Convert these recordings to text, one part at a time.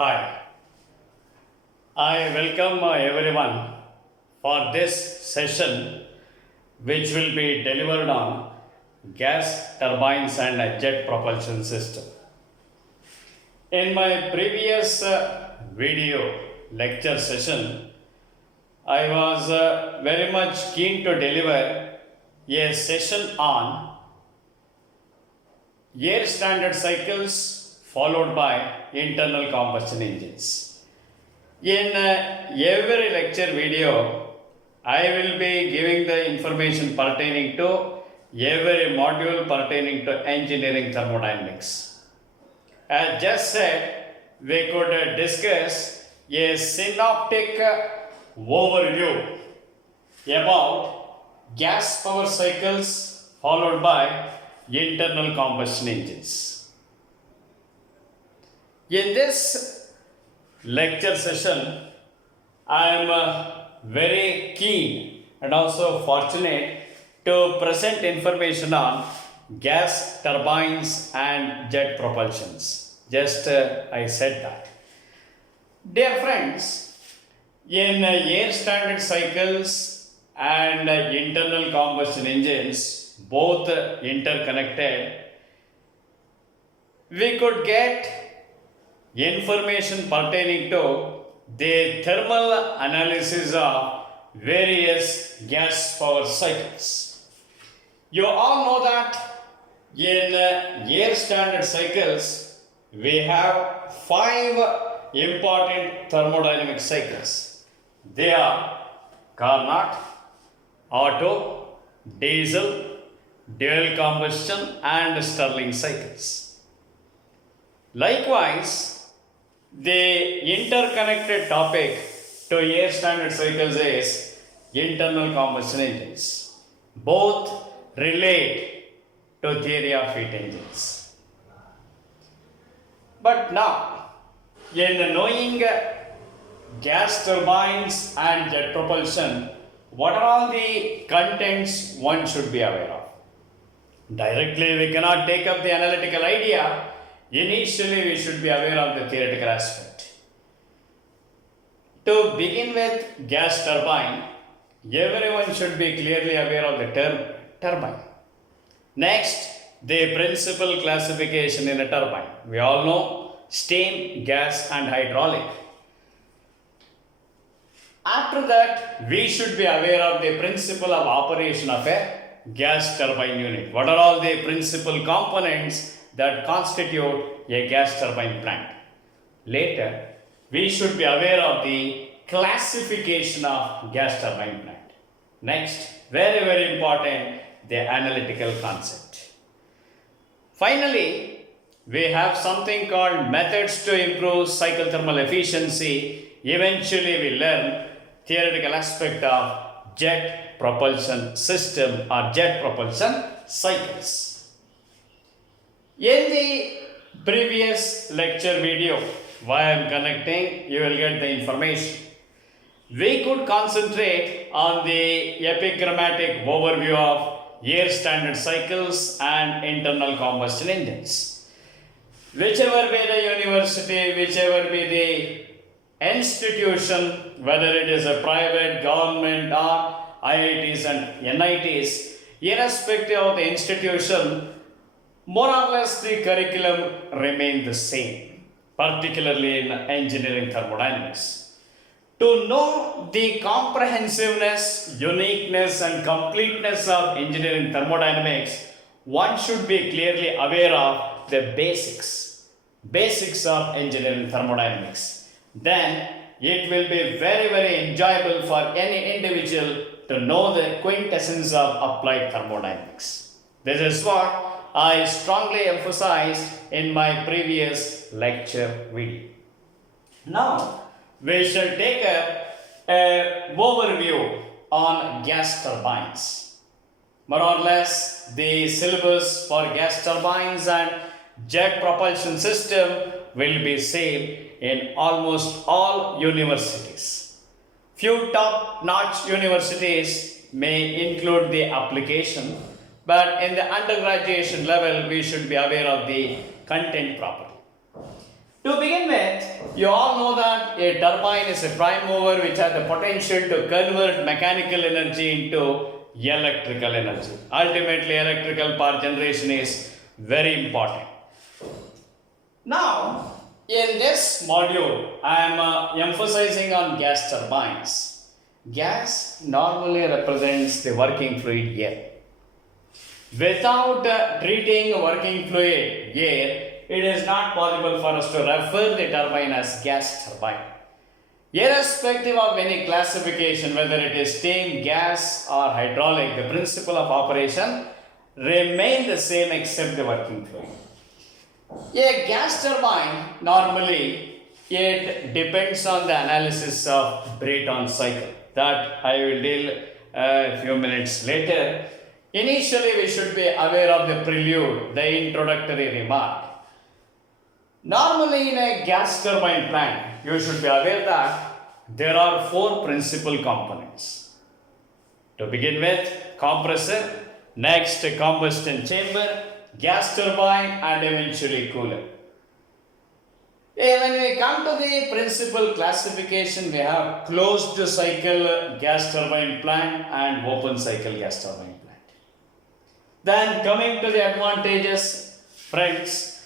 Hi, I welcome everyone for this session which will be delivered on gas turbines and jet propulsion system. In my previous video lecture session, I was very much keen to deliver a session on air standard cycles followed by internal combustion engines. In every lecture video, I will be giving the information pertaining to every module pertaining to engineering thermodynamics. As just said, we could discuss a synoptic overview about gas power cycles followed by internal combustion engines. In this lecture session, I am very keen and also fortunate to present information on gas turbines and jet propulsions. Just I said that. Dear friends, in air standard cycles and internal combustion engines, both interconnected, we could get information pertaining to the thermal analysis of various gas power cycles. You all know that in air standard cycles, we have 5 important thermodynamic cycles. They are Carnot, Otto, Diesel, dual combustion and Stirling cycles. Likewise, the interconnected topic to air standard cycles is internal combustion engines. Both relate to theory of heat engines. But now, in knowing gas turbines and jet propulsion, what are all the contents one should be aware of? Directly, we cannot take up the analytical idea. Initially, we should be aware of the theoretical aspect. To begin with gas turbine, everyone should be clearly aware of the term turbine. Next, the principal classification in a turbine. We all know steam, gas and hydraulic. After that, we should be aware of the principle of operation of a gas turbine unit. What are all the principal components that constitute a gas turbine plant? Later, we should be aware of the classification of gas turbine plant. Next, very important, the analytical concept. Finally, we have something called methods to improve cycle thermal efficiency. Eventually, we learn theoretical aspect of jet propulsion system or jet propulsion cycles. In the previous lecture video, why I am connecting, you will get the information. We could concentrate on the epigrammatic overview of air standard cycles and internal combustion engines. Whichever be the university, whichever be the institution, whether it is a private, government or IITs and NITs, irrespective of the institution, more or less the curriculum remain the same, particularly in engineering thermodynamics. To know the comprehensiveness, uniqueness and completeness of engineering thermodynamics, one should be clearly aware of the basics of engineering thermodynamics. Then it will be very enjoyable for any individual to know the quintessence of applied thermodynamics. This is what I strongly emphasized in my previous lecture video. Now, we shall take an overview on gas turbines. More or less, the syllabus for gas turbines and jet propulsion system will be same in almost all universities. Few top-notch universities may include the application, but in the undergraduate level, we should be aware of the content properly. To begin with, you all know that a turbine is a prime mover which has the potential to convert mechanical energy into electrical energy. Ultimately, electrical power generation is very important. Now, in this module, I am emphasizing on gas turbines. Gas normally represents the working fluid air. Without treating working fluid air, it is not possible for us to refer the turbine as gas turbine. Irrespective of any classification, whether it is steam, gas or hydraulic, the principle of operation remain the same except the working fluid. A gas turbine normally it depends on the analysis of Brayton cycle that I will deal a few minutes later. Initially, we should be aware of the prelude, the introductory remark. Normally, in a gas turbine plant, you should be aware that there are four principal components. To begin with, compressor, next combustion chamber, gas turbine, and eventually cooler. When we come to the principal classification, we have closed cycle gas turbine plant and open cycle gas turbine plant. Then coming to the advantages, friends,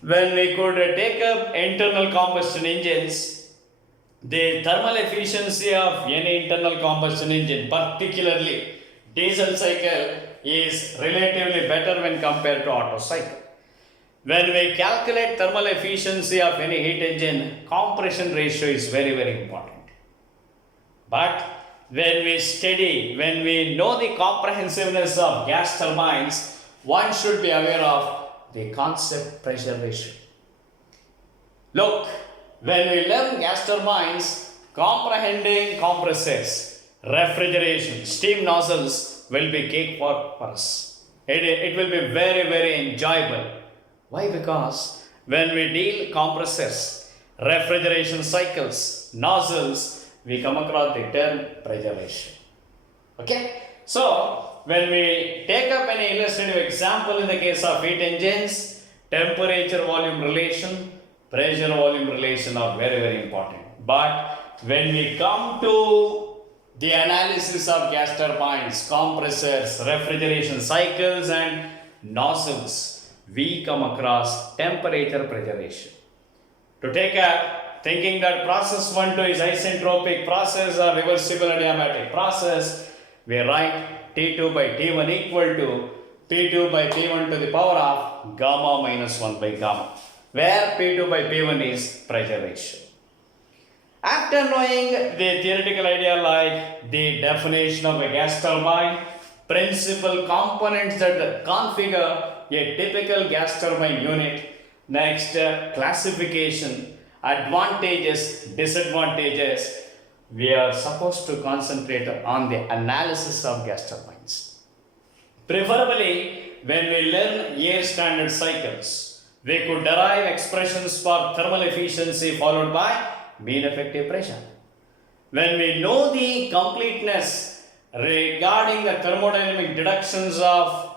when we could take up internal combustion engines, the thermal efficiency of any internal combustion engine, particularly diesel cycle, is relatively better when compared to Otto cycle. When we calculate thermal efficiency of any heat engine, compression ratio is very, very important. But when we know the comprehensiveness of gas turbines, one should be aware of the concept pressure ratio. Look, when we learn gas turbines, comprehending compressors, refrigeration, steam nozzles will be cake for us. It will be very, very enjoyable. Why? Because when we deal compressors, refrigeration cycles, nozzles, we come across the term pressure ratio. Okay? So, when we take up an illustrative example in the case of heat engines, temperature volume relation, pressure volume relation are very, very important. But when we come to the analysis of gas turbines, compressors, refrigeration cycles and nozzles, we come across temperature pressure ratio. To take up, thinking that process 1-2 is isentropic process or reversible adiabatic process, we write T2 by T1 equal to P2 by P1 to the power of gamma minus 1 by gamma, where P2 by P1 is pressure ratio. After knowing the theoretical idea like the definition of a gas turbine, principal components that configure a typical gas turbine unit, next classification, advantages, disadvantages, we are supposed to concentrate on the analysis of gas turbines. Preferably, when we learn air standard cycles, we could derive expressions for thermal efficiency followed by mean effective pressure. When we know the completeness regarding the thermodynamic deductions of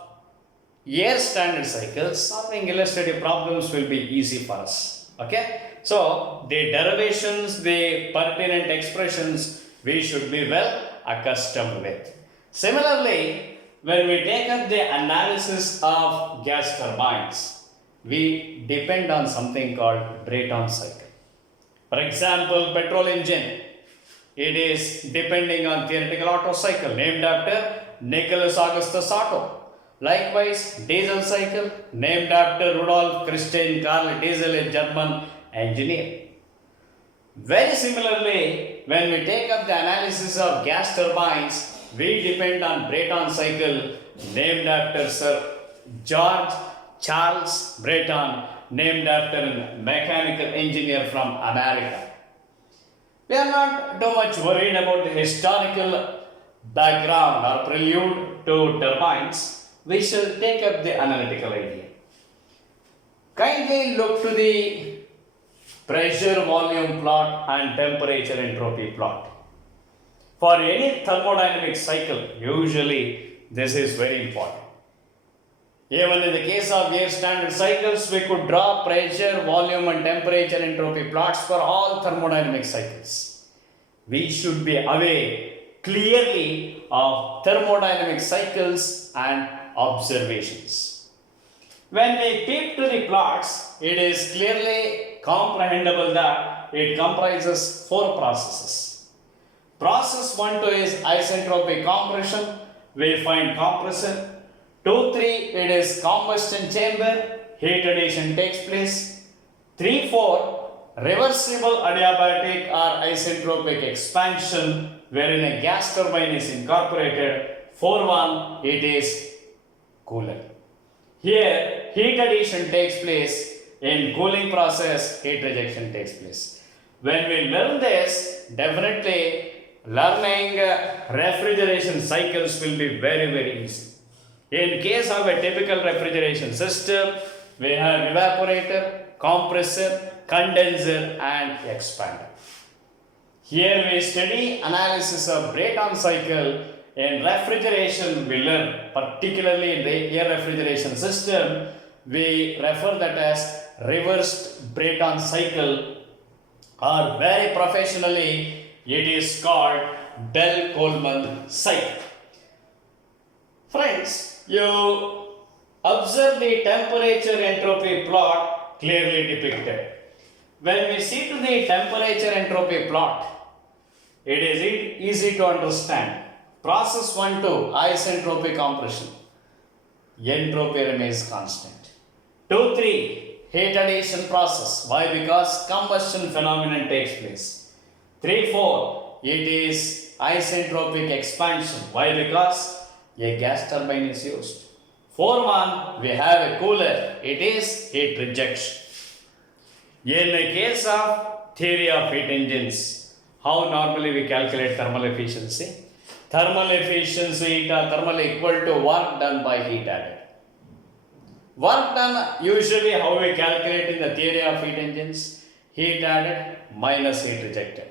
air standard cycles, solving illustrative problems will be easy for us. Okay? So, the derivations, the pertinent expressions, we should be well accustomed with. Similarly, when we take up the analysis of gas turbines, we depend on something called Brayton cycle. For example, petrol engine, it is depending on theoretical Otto cycle named after Nicholas Augustus Otto. Likewise, diesel cycle named after Rudolf Christian Karl Diesel, a German engineer. Very similarly, when we take up the analysis of gas turbines, we depend on Brayton cycle named after Sir George Charles Brayton, named after a mechanical engineer from America. We are not too much worried about the historical background or prelude to turbines. We shall take up the analytical idea. Kindly look to the pressure volume plot and temperature entropy plot. For any thermodynamic cycle, usually this is very important. Even in the case of air standard cycles, we could draw pressure, volume and temperature entropy plots for all thermodynamic cycles. We should be aware clearly of thermodynamic cycles and observations. When we peep to the plots, it is clearly comprehensible that it comprises four processes. Process 1 2 is isentropic compression. We find compression. 2 3 it is combustion chamber. Heat addition takes place. 3 4 reversible adiabatic or isentropic expansion wherein a gas turbine is incorporated. 4 1 it is cooler. Here heat addition takes place. In cooling process, heat rejection takes place. When we learn this, definitely learning refrigeration cycles will be very easy. In case of a typical refrigeration system, we have evaporator, compressor, condenser and expander. Here we study analysis of Brayton cycle. In refrigeration, we learn, particularly in the air refrigeration system, we refer that as reversed Brayton cycle, or very professionally it is called Bell-Coleman cycle. Friends, you observe the temperature entropy plot clearly depicted. When we see to the temperature entropy plot, it is easy to understand. Process 1 2 isentropic compression, entropy remains constant. 2 3 heat addition process. Why? Because combustion phenomenon takes place. 3 4 it is isentropic expansion. Why? Because a gas turbine is used. 4 1 we have a cooler. It is heat rejection. In the case of theory of heat engines, how normally we calculate thermal efficiency? Thermal efficiency thermal equal to work done by heat added. Work done, usually how we calculate in the theory of heat engines, heat added minus heat rejected.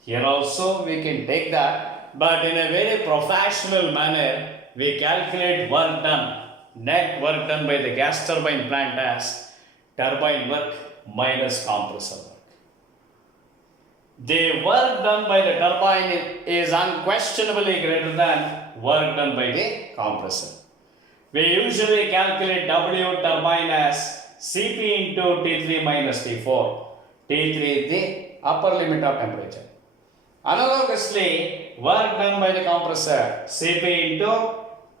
Here also we can take that, but in a very professional manner, we calculate work done, net work done by the gas turbine plant as turbine work minus compressor work. The work done by the turbine is unquestionably greater than work done by the compressor. We usually calculate W turbine as Cp into T3 minus T4. T3 is the upper limit of temperature. Analogously, work done by the compressor Cp into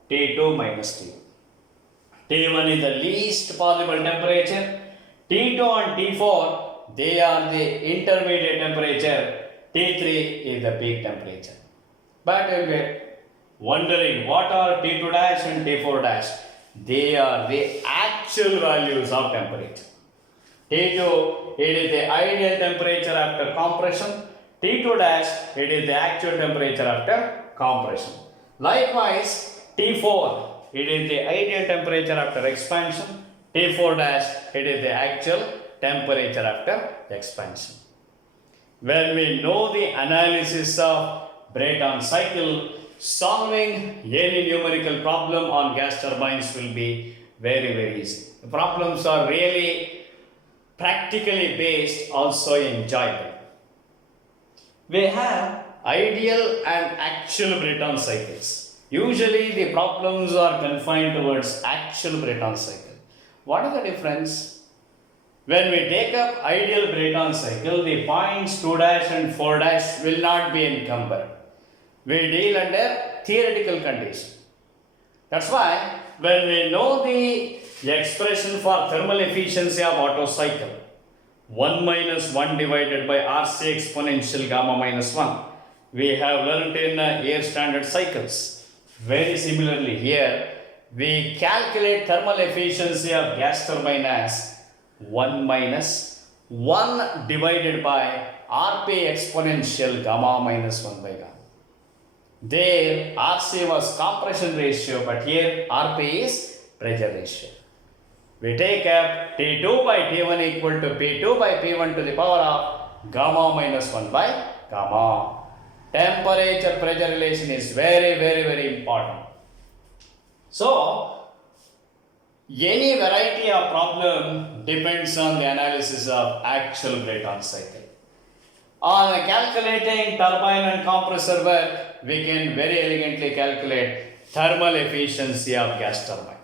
T2 minus T1. T1 is the least possible temperature. T2 and T4 they are the intermediate temperature. T3 is the peak temperature. But you will be wondering what are T2 dash and T4 dash? They are the actual values of temperature. T2 it is the ideal temperature after compression. T2 dash it is the actual temperature after compression. Likewise T4 it is the ideal temperature after expansion. T4 dash it is the actual temperature after expansion. When we know the analysis of Brayton cycle, solving any numerical problem on gas turbines will be very easy. The problems are really practically based, also enjoyable. We have ideal and actual Brayton cycles. Usually the problems are confined towards actual Brayton cycle. What is the difference? When we take up ideal Brayton cycle, the points 2 dash and 4 dash will not be encumbered. We deal under theoretical condition. That's why when we know the expression for thermal efficiency of Otto cycle, 1 minus 1 divided by RC exponential gamma minus 1, we have learnt in air standard cycles. Very similarly here, we calculate thermal efficiency of gas turbine as 1 minus 1 divided by Rp exponential gamma minus 1 by gamma. There Rc was compression ratio, but here Rp is pressure ratio. We take up T2 by T1 equal to P2 by P1 to the power of gamma minus 1 by gamma. Temperature pressure relation is very important. So, Any variety of problem depends on the analysis of actual Brayton cycle. On calculating turbine and compressor work, we can very elegantly calculate thermal efficiency of gas turbine.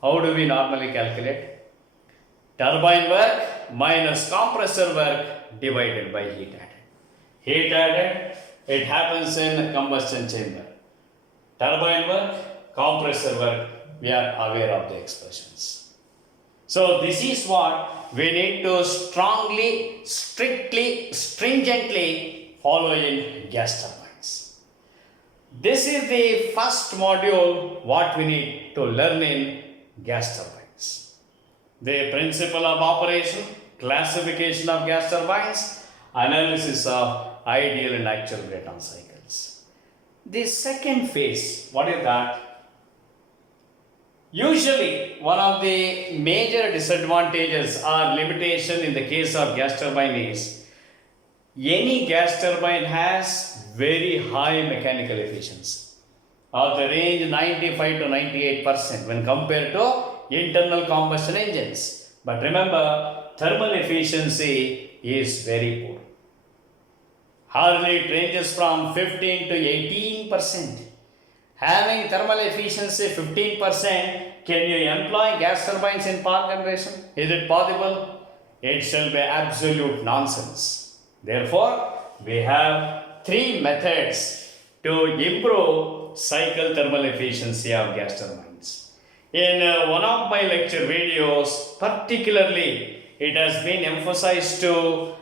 How do we normally calculate? Turbine work minus compressor work divided by heat added. Heat added, it happens in combustion chamber. Turbine work, compressor work, we are aware of the expressions. So this is what we need to strongly, strictly, stringently follow in gas turbines. This is the first module what we need to learn in gas turbines. The principle of operation, classification of gas turbines, analysis of ideal and actual Brayton cycles. The second phase, what is that? Usually, one of the major disadvantages or limitation in the case of gas turbine is any gas turbine has very high mechanical efficiency of the range 95 to 98% when compared to internal combustion engines. But remember, thermal efficiency is very poor. Hardly it ranges from 15 to 18%. Having thermal efficiency 15%, can you employ gas turbines in power generation? Is it possible? It shall be absolute nonsense. Therefore, we have three methods to improve cycle thermal efficiency of gas turbines. In one of my lecture videos, particularly, it has been emphasized to